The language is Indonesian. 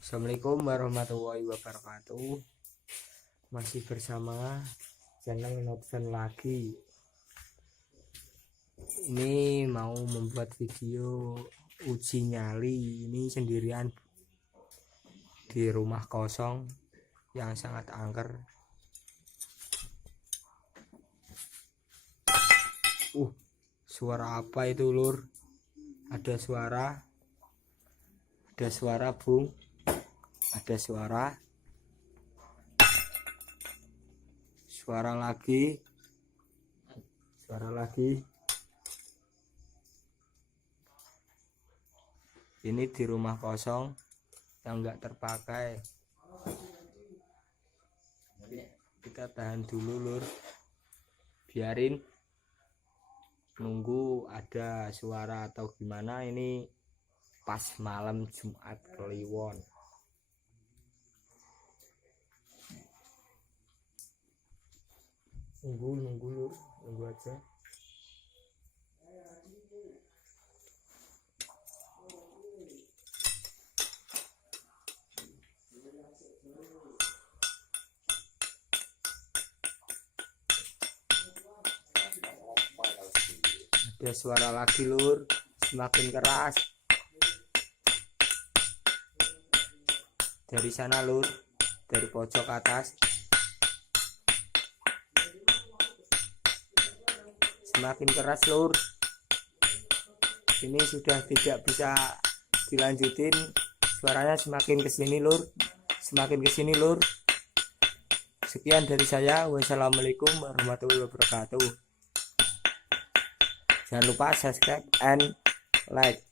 Assalamualaikum warahmatullahi wabarakatuh. Masih bersama channel Notven lagi. Ini mau membuat video uji nyali. Ini sendirian di rumah kosong yang sangat angker. Suara apa itu, Lur? Ada suara bung, ada suara lagi. Ini di rumah kosong yang enggak terpakai. Kita tahan dulu, Lur, biarin nunggu ada suara atau gimana. Ini pas malam Jumat Kliwon. Nunggu Lur, nunggu aja. Ada suara lagi, Lur, semakin keras dari sana, Lur, dari pojok atas. Semakin keras, Lur. Ini sudah tidak bisa dilanjutin. Suaranya semakin kesini, Lur. Sekian dari saya. Wassalamualaikum warahmatullahi wabarakatuh. Jangan lupa subscribe and like.